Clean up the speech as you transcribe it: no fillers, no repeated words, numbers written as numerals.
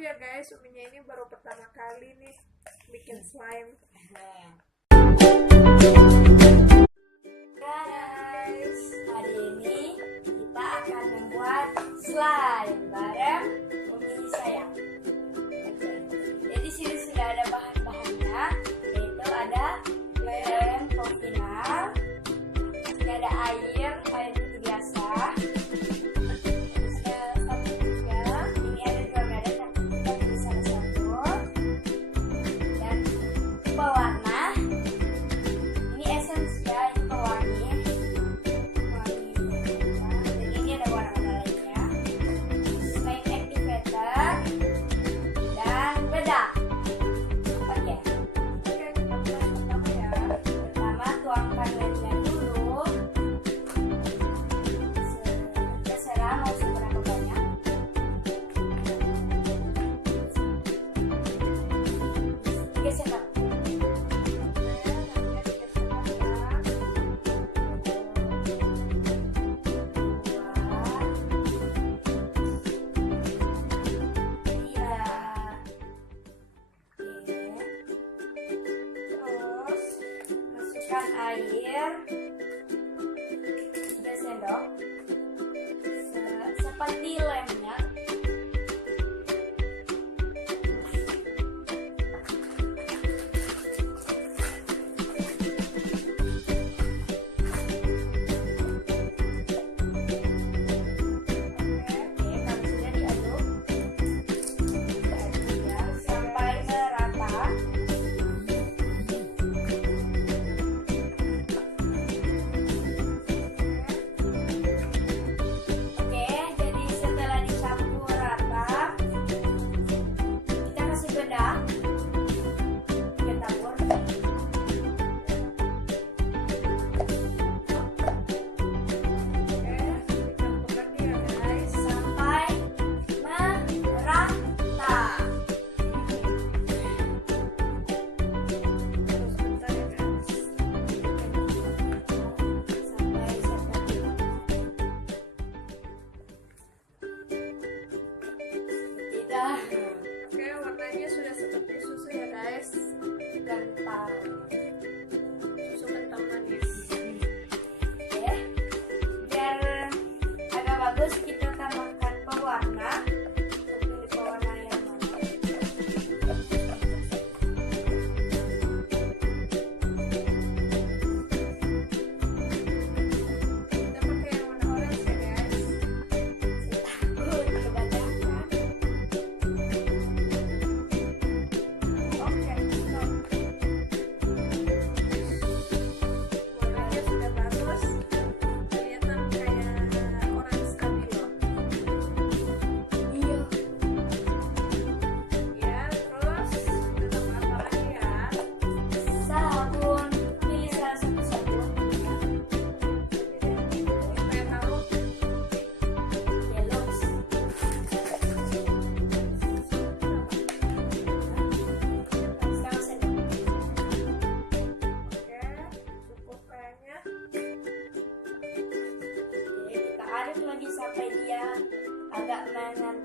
ya guys, Uminya ini baru pertama kali nih bikin slime. Guys, hari ini kita akan membuat slime bareng Umi saya. Oke. Jadi sini sudah ada bahan-bahannya, yaitu ada lem final, ini ada air putih biasa. Ini ada 2 merek yang kita pilih salah satu. Dan pewarna. Ini essence ya, ini pewangi. Dan ini ada warna-warna lainnya. Slime activator dan bedak. Oke. Oke, kita mulai pertama ya. Pertama tuangkan lemnya dulu. Terserah mau seberapa banyak. Geser. Terus masukkan air 3 sendok seperti lemnya. Oke, kalau sudah diaduk ya sampai merata. Oke, jadi setelah dicampur rata, kita kasih bedak. Kita tabur. Oke, dicampur lagi ya guys. Sampai merata. Terus bentar ya guys. Sampai seperti tidak Oke, warnanya sudah seperti susu ya guys. kental. Susu kental manis. Oke, biar agak bagus kita tambahkan pewarna. Untuk pilih pewarna yang mana? Kita pakai yang warna orange ya guys. Takut kebanyakan. Oke, stop. Warnanya sudah bagus. Kelihatan kayak orange stabilo. Iya. Ya, terus kita tambah apa lagi ya? Sabun. Pilih salah satu sabun. Supaya harum. Yellow. Setengah sendok. Oke, cukup kayaknya. Jadi kita aduk lagi sampai dia agak mengembang.